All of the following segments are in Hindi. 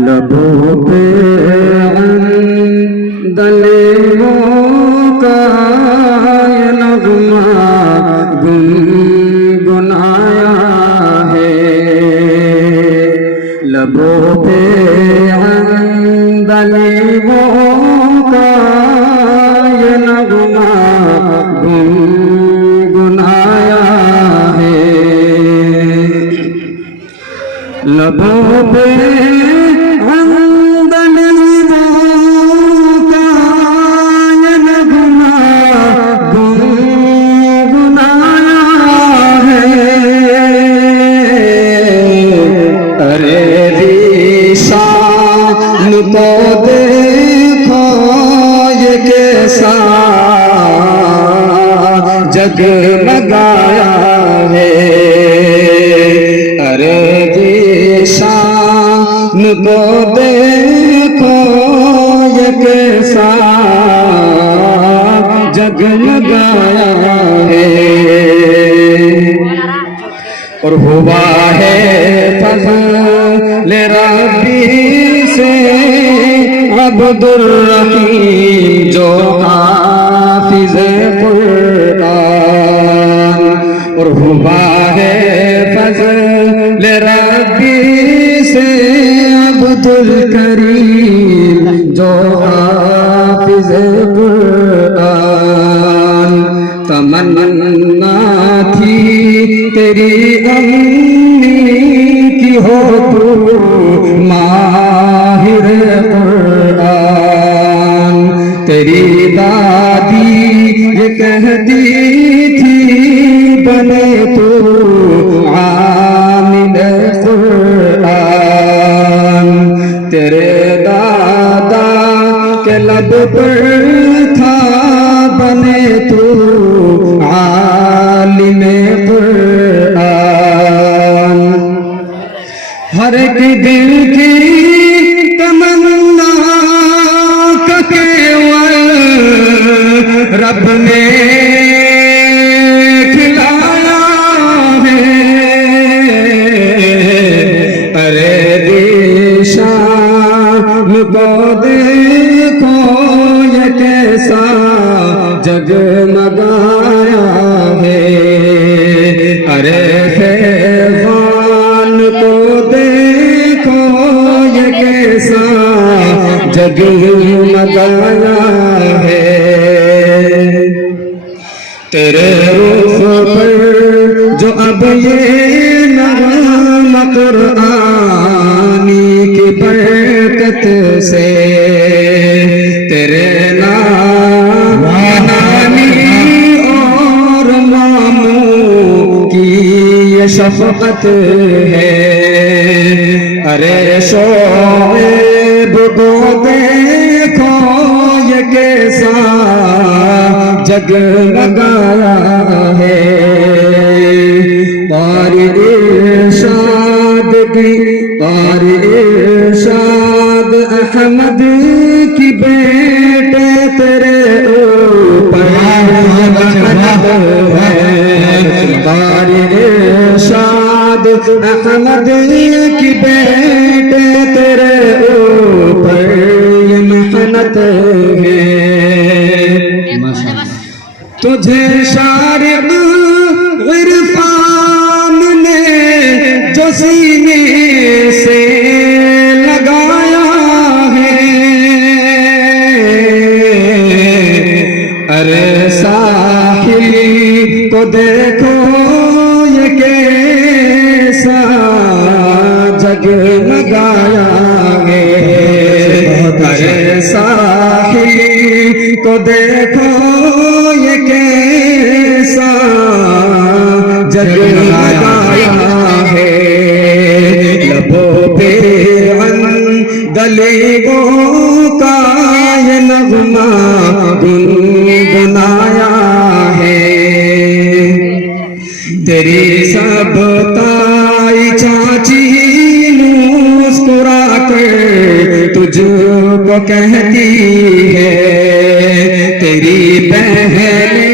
लबों पे दलेमों का ये नगमा गुनगुनाया है। लबों पे दलेमों का ये नगमा गुनगुनाया है। लबों पे को देखो ये कैसा जगमगाया है। अरे जी शान को देखो ये कैसा जगमगाया है। और हुआ है फज़ल रब्बी से अब्दुर रहीम जो हाफिज़ कुरान। और हुआ है फज़ल रब्बी से अब्दुल करीम जो हाफिज़ कुरान। तमन्ना थी तेरी अम्मी की हो तू माहिर कुरान। तेरी दादी ये कहती थी बने तू आमिल कुरान। तेरे दादा के लब पर था बने तू आलिम कुरान। हर एक दिल की तमन्ना का केवल रब ने खिलाया है। अरे शाम को देखो ये कैसा जगमगाया है। अरे फैज़ान को देखो ये कैसा जगमगाया है। तेरे रूह पर जो अब ये नग़म कुरानी की बरकत से तेरे नानी और मामू की ये शफ़क़त है। अरे शोएब को देखो ये कैसा जगमगाया है। और इरशाद की और इरशाद अहमद की बेटे तेरे ऊपर है। और इरशाद अहमद की बेटे तेरे ऊपर ये मेहनत है। तुझे शारिक़ इरफान ने जो सीने से लगाया है। अरे साहिल को देखो ये कैसा जगमगाया है। अरे साहिल को देखो ये कैसा जगमगाया है। लबों पे दलेगों का ये नग़मा गुनगुनाया है। तेरी सब ताई चाची मुस्कुरा कर तुझको कहती है। तेरी बहनें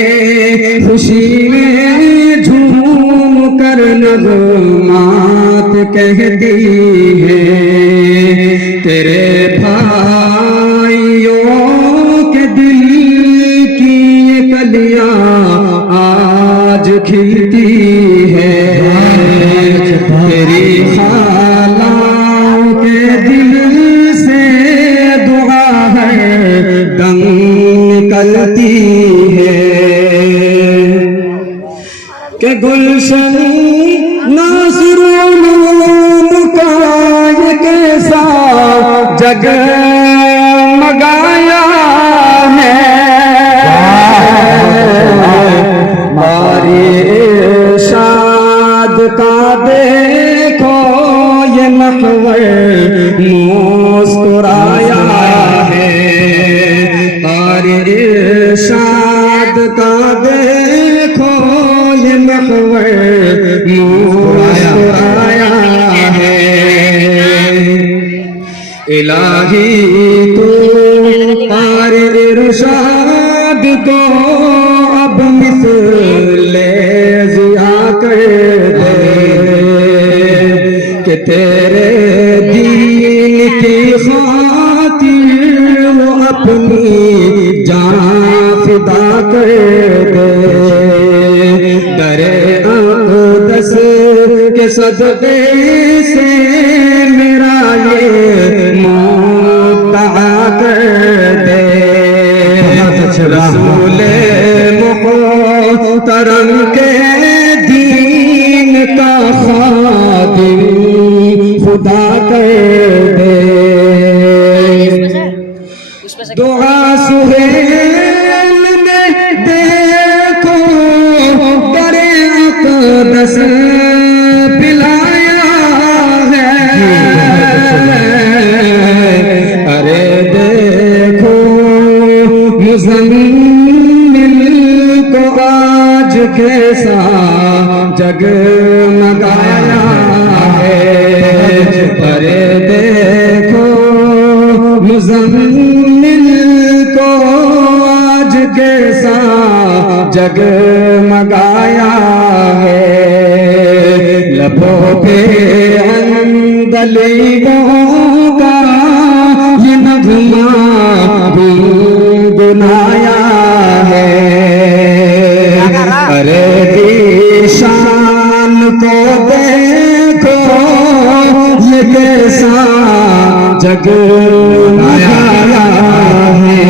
खुशी में झूम कर नग़मात कहती है, तेरे भाइयों के दिल की ये कलियां आज खिलती है, तेरी खालाओं के दिल से दुआ है दम निकलती है, कि गुलशन नासिरुल का ये कैसा जगमगाया है, बारी इरशाद का देखो ये नहवर मुस्कुराया है, बारी इरशाद का देखो ये नहवर मुस्कुराया है। इलाही तू पार इरशाद को अब मिसले जिया कर दे, कि तेरे दीन की खातिर वो अपनी जान फिदा कर दे, दरे अक़दस के सदक़े से मेरा ये मुद्दा कर दे, रसूले मुहतरम के दीन का खादिम खुदा कर दे, दुआ सुहेल में देखो बड़े अक़दस पिलाया है, अरे देखो मुज़म्मिल को आज कैसा जगमगाया है, अरे देखो मुज़म्मिल को आज कैसा जगमगाया है, लबों पे अंदलीबों का ये नगमा गुनगुनाया है, अरे शान को देखो ये कैसा जगमगाया है।